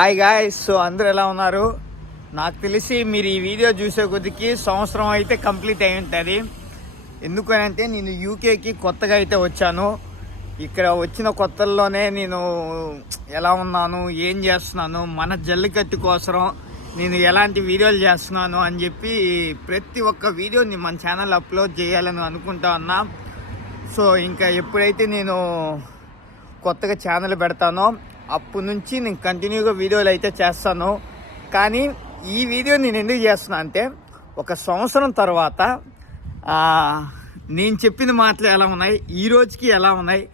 Hi guys, so అందరూ ఎలా ఉన్నారు? నాకు తెలిసి మీరు ఈ వీడియో చూసే కొద్దికి సంవత్సరం అయితే కంప్లీట్ అయి ఉంటుంది. ఎందుకనంటే నేను యూకేకి కొత్తగా అయితే వచ్చాను. ఇక్కడ వచ్చిన కొత్తల్లోనే నేను ఎలా ఉన్నాను, ఏం చేస్తున్నాను, మన జల్లికట్టు కోసం నేను ఎలాంటి వీడియోలు చేస్తున్నాను అని చెప్పి ప్రతి ఒక్క వీడియోని మన ఛానల్ అప్లోడ్ చేయాలని అనుకుంటా ఉన్నా. సో ఇంకా ఎప్పుడైతే నేను కొత్తగా ఛానల్ పెడతానో అప్పటి నుంచి నేను కంటిన్యూగా వీడియోలు అయితే చేస్తాను. కానీ ఈ వీడియో నేను ఎందుకు చేస్తున్నా అంటే ఒక సంవత్సరం తర్వాత నేను చెప్పిన మాటలు ఎలా ఉన్నాయి, ఈ రోజుకి ఎలా ఉన్నాయి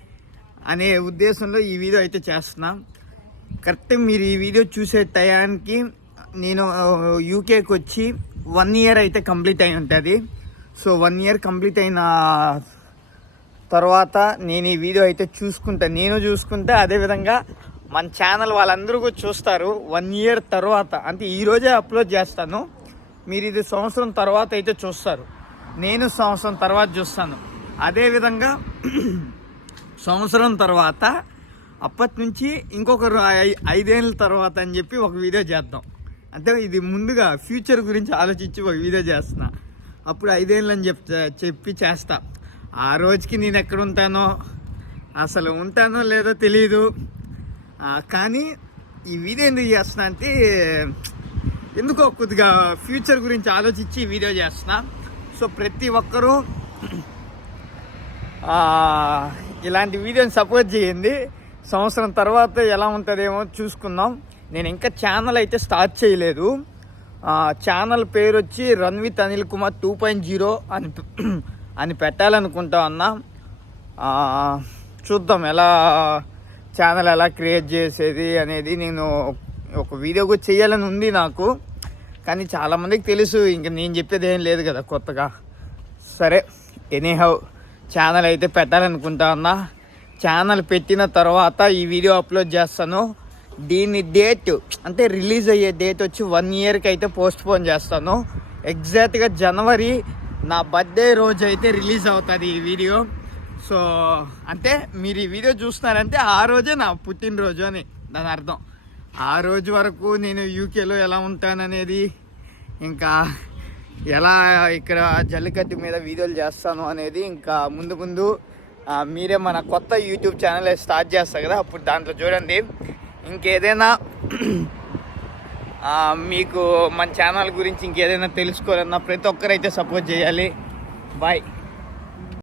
అనే ఉద్దేశంలో ఈ వీడియో అయితే చేస్తున్నా. కరెక్ట్ మీరు ఈ వీడియో చూసే టయానికి నేను యూకేకి వచ్చి 1 year అయితే కంప్లీట్ అయి ఉంటుంది. సో 1 year కంప్లీట్ అయిన తర్వాత నేను ఈ వీడియో అయితే చూసుకుంటా. అదేవిధంగా మన ఛానల్ వాళ్ళందరూ కూడా చూస్తారు. 1 year తర్వాత అంటే ఈరోజే అప్లోడ్ చేస్తాను. మీరు ఇది సంవత్సరం తర్వాత అయితే చూస్తారు, నేను సంవత్సరం తర్వాత చూస్తాను. అదేవిధంగా సంవత్సరం తర్వాత అప్పటి నుంచి ఇంకొక 5 ఏళ్ళ తర్వాత అని చెప్పి ఒక వీడియో చేద్దాం. అంటే ఇది ముందుగా ఫ్యూచర్ గురించి ఆలోచించి ఒక వీడియో చేస్తున్నా. అప్పుడు 5 ఏళ్ళు అని చెప్పి చేస్తా. ఆ రోజుకి నేను ఎక్కడ ఉంటానో, అసలు ఉంటానో లేదో తెలియదు. కానీ ఈ వీడియో ఎందుకు చేస్తున్నా అంటే ఎందుకో కొద్దిగా ఫ్యూచర్ గురించి ఆలోచించి ఈ వీడియో చేస్తున్నా. సో ప్రతి ఒక్కరూ ఇలాంటి వీడియోని సపోర్ట్ చేయండి. సంవత్సరం తర్వాత ఎలా ఉంటుందేమో చూసుకుందాం. నేను ఇంకా ఛానల్ అయితే స్టార్ట్ చేయలేదు. ఛానల్ పేరు వచ్చి రన్ విత్ అనిల్ కుమార్ 2.0 అని పెట్టాలనుకుంటా ఉన్నా. చూద్దాం ఎలా ఛానల్ ఎలా క్రియేట్ చేసేది అనేది. నేను ఒక వీడియో కూడా చేయాలని ఉంది నాకు, కానీ చాలామందికి తెలుసు. ఇంక నేను చెప్పేది ఏం లేదు కదా కొత్తగా. సరే, ఎనీహౌ ఛానల్ అయితే పెట్టాలనుకుంటా ఉన్నా. ఛానల్ పెట్టిన తర్వాత ఈ వీడియో అప్లోడ్ చేస్తాను. దీని డేట్ అంటే రిలీజ్ అయ్యే డేట్ వచ్చి 1 yearకి అయితే పోస్ట్ పోన్ చేస్తాను. ఎగ్జాక్ట్గా జనవరి నా బర్త్డే రోజు అయితే రిలీజ్ అవుతుంది ఈ వీడియో. సో అంటే మీరు ఈ వీడియో చూస్తున్నారంటే ఆ రోజే నా పుట్టినరోజు అని దాని అర్థం. ఆ రోజు వరకు నేను యూకేలో ఎలా ఉంటాననేది, ఇంకా ఎలా ఇక్కడ జల్లికట్టు మీద వీడియోలు చేస్తాను అనేది ఇంకా ముందు మీరే మన కొత్త యూట్యూబ్ ఛానల్ స్టార్ట్ చేస్తారు కదా, అప్పుడు దాంట్లో చూడండి. ఇంకేదైనా మీకు మన ఛానల్ గురించి ఇంకేదైనా తెలుసుకోవాలన్నా ప్రతి ఒక్కరైతే సపోర్ట్ చేయాలి. బాయ్.